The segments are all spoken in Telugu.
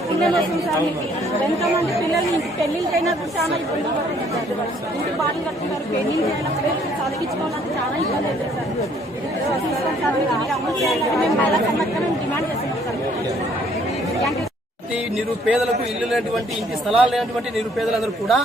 పిల్లల్ని నిరుపేదలకు ఇల్లు లేనటువంటి ఇంటి స్థలాలు లేనటువంటి నిరుపేదలందరూ కూడా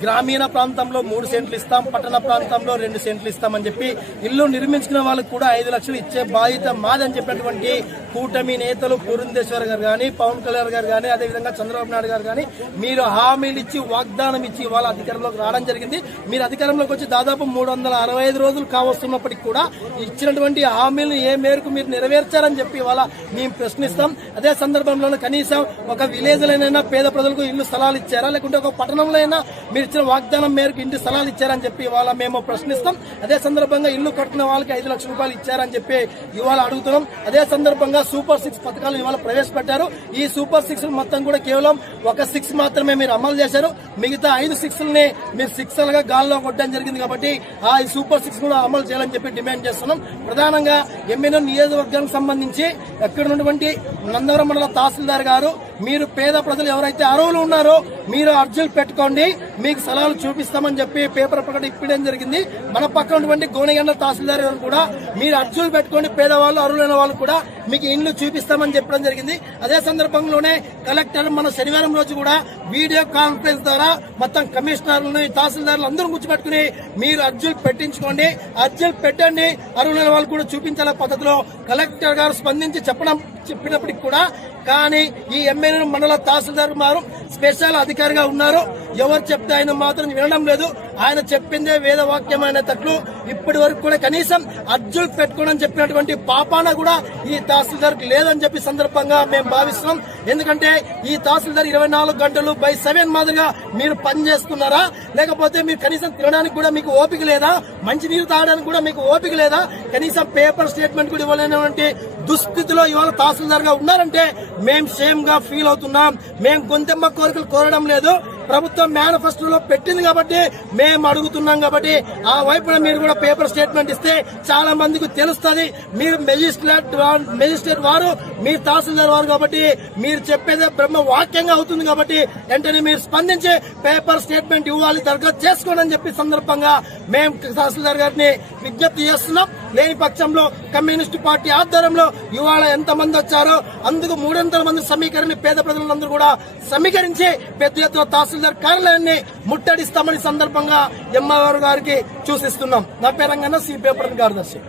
గ్రామీణ ప్రాంతంలో మూడు సెంట్లు ఇస్తాం పట్టణ ప్రాంతంలో రెండు సెంట్లు ఇస్తామని చెప్పి ఇల్లు నిర్మించుకున్న వాళ్ళకు కూడా ఐదు లక్షలు ఇచ్చే బాధ్యత మాదని చెప్పినటువంటి కూటమి నేతలు పురంధేశ్వర్ గారు కానీ పవన్ కళ్యాణ్ గారు కానీ అదేవిధంగా చంద్రబాబు నాయుడు గారు కానీ మీరు హామీలు ఇచ్చి వాగ్దానం ఇచ్చి వాళ్ళ అధికారంలోకి రావడం జరిగింది. మీరు అధికారంలోకి వచ్చి దాదాపు మూడు వందల అరవై ఐదు రోజులు కావస్తున్నప్పటికీ కూడా ఇచ్చినటువంటి హామీలను ఏ మేరకు మీరు నెరవేర్చారని చెప్పి వాళ్ళ మేము ప్రశ్నిస్తాం. అదే సందర్భంలో కనీసం ఒక విలేజ్లోనైనా పేద ప్రజలకు ఇల్లు స్థలాలు ఇచ్చారా? లేకుంటే ఒక పట్టణంలో అయినా మీరు ఇచ్చిన వాగ్దానం మేరకు ఇంటి స్థలాలు ఇచ్చారని చెప్పి ఇవాళ మేము ప్రశ్నిస్తాం. అదే సందర్భంగా ఇల్లు కట్టిన వాళ్ళకి ఐదు లక్షల రూపాయలు ఇచ్చారని చెప్పి ఇవాళ అడుగుతున్నాం. అదే సందర్భంగా సూపర్ సిక్స్ పథకాలు ఇవాళ ప్రవేశపెట్టారు. ఈ సూపర్ సిక్స్ మొత్తం కూడా కేవలం ఒక సిక్స్ మాత్రమే మీరు అమలు చేశారు. మిగతా ఐదు సిక్స్ని మీరు సిక్స్గా గాల్లో కొట్టడం జరిగింది కాబట్టి ఆ ఈ సూపర్ సిక్స్ కూడా అమలు చేయాలని చెప్పి డిమాండ్ చేస్తున్నాం. ప్రధానంగా ఎమ్మెల్యే నియోజకవర్గానికి సంబంధించి ఎక్కడ ఉన్నటువంటి నందవరం మండల తహసీల్దార్ గారు మీరు పేద ప్రజలు ఎవరైతే అర్హులు ఉన్నారో మీరు అర్జీలు పెట్టుకోండి. మీకు సలహాలు చూపిస్తామని చెప్పి పేపర్ ప్రకటన ఇప్పడం జరిగింది. మన పక్కన ఉన్నటువంటి గోనెగండ తహసీల్దార్ గారు కూడా మీరు అర్జీలు పెట్టుకోండి. పేదవాళ్ళు అర్హులైన వాళ్ళు కూడా మీకు ఇండ్లు చూపిస్తామని చెప్పడం జరిగింది. అదే సందర్భంలోనే కలెక్టర్ మన శనివారం రోజు కూడా వీడియో కాన్ఫరెన్స్ ద్వారా మొత్తం కమిషనర్లను తహసీల్దార్లు అందరూ కూర్చోబెట్టుకుని మీరు అర్జీలు పెట్టించుకోండి. అర్జీలు పెట్టండి. అరుణ వాళ్ళు కూడా చూపించాల పద్ధతిలో కలెక్టర్ గారు స్పందించి చెప్పడం చెప్పినప్పటికి కూడా కానీ ఈ ఎమ్మెల్యే మండల తహసీల్దార్ మారు స్పెషల్ అధికారిగా ఉన్నారు. ఎవరు చెప్తే ఆయన మాత్రం వినడం లేదు. ఆయన చెప్పిందే వేదవాక్యం తట్లు ఇప్పటి వరకు కూడా కనీసం అర్జులు పెట్టుకోవడం చెప్పినటువంటి పాపాన కూడా ఈ తహసీల్దార్ లేదని చెప్పి సందర్భంగా మేము భావిస్తున్నాం. ఎందుకంటే ఈ తహసీల్దార్ ఇరవై నాలుగు గంటలు బై సెవెన్ మాదిరిగా మీరు పని చేస్తున్నారా? లేకపోతే మీరు కనీసం తినడానికి కూడా మీకు ఓపిక లేదా? మంచినీరు తాగడానికి కూడా మీకు ఓపిక లేదా? కనీసం పేపర్ స్టేట్మెంట్ కూడా ఇవ్వలేనటువంటి దుస్థితిలో ఇవాళ తహసీల్దార్గా ఉన్నారంటే మేము సేమ్గా ఫీల్ అవుతున్నాం. మేము గొంతెమ్మ కోరికలు కోరడం లేదు. ప్రభుత్వం మేనిఫెస్టోలో పెట్టింది కాబట్టి మేము అడుగుతున్నాం కాబట్టి ఆ వైపున మీరు కూడా పేపర్ స్టేట్మెంట్ ఇస్తే చాలా మందికి తెలుస్తుంది. మీరు మెజిస్ట్రేట్ మెజిస్ట్రేట్ వారు మీరు తహసీల్దార్ వారు కాబట్టి మీరు చెప్పేదే బ్రహ్మ వాక్యంగా అవుతుంది కాబట్టి వెంటనే మీరు స్పందించి పేపర్ స్టేట్మెంట్ ఇవ్వాలి దరఖాస్తు చేసుకోండి అని చెప్పి సందర్భంగా మేము తహసీల్దార్ గారిని విజ్ఞప్తి చేస్తున్నాం. లేని పక్షంలో కమ్యూనిస్టు పార్టీ ఆధ్వర్యంలో ఇవాళ ఎంత మంది వచ్చారో అందుకు మూడొందల మంది సమీకరణ పేద ప్రజలందరూ కూడా సమీకరించి పెద్ద ఎత్తున తహసీల్దార్ కార్యాలయాన్ని ముట్టడిస్తామని సందర్భంగా ఎంఆర్ గారికి సూచిస్తున్నాం. నా పేరంగా సి పేపర్ కార్యదర్శి.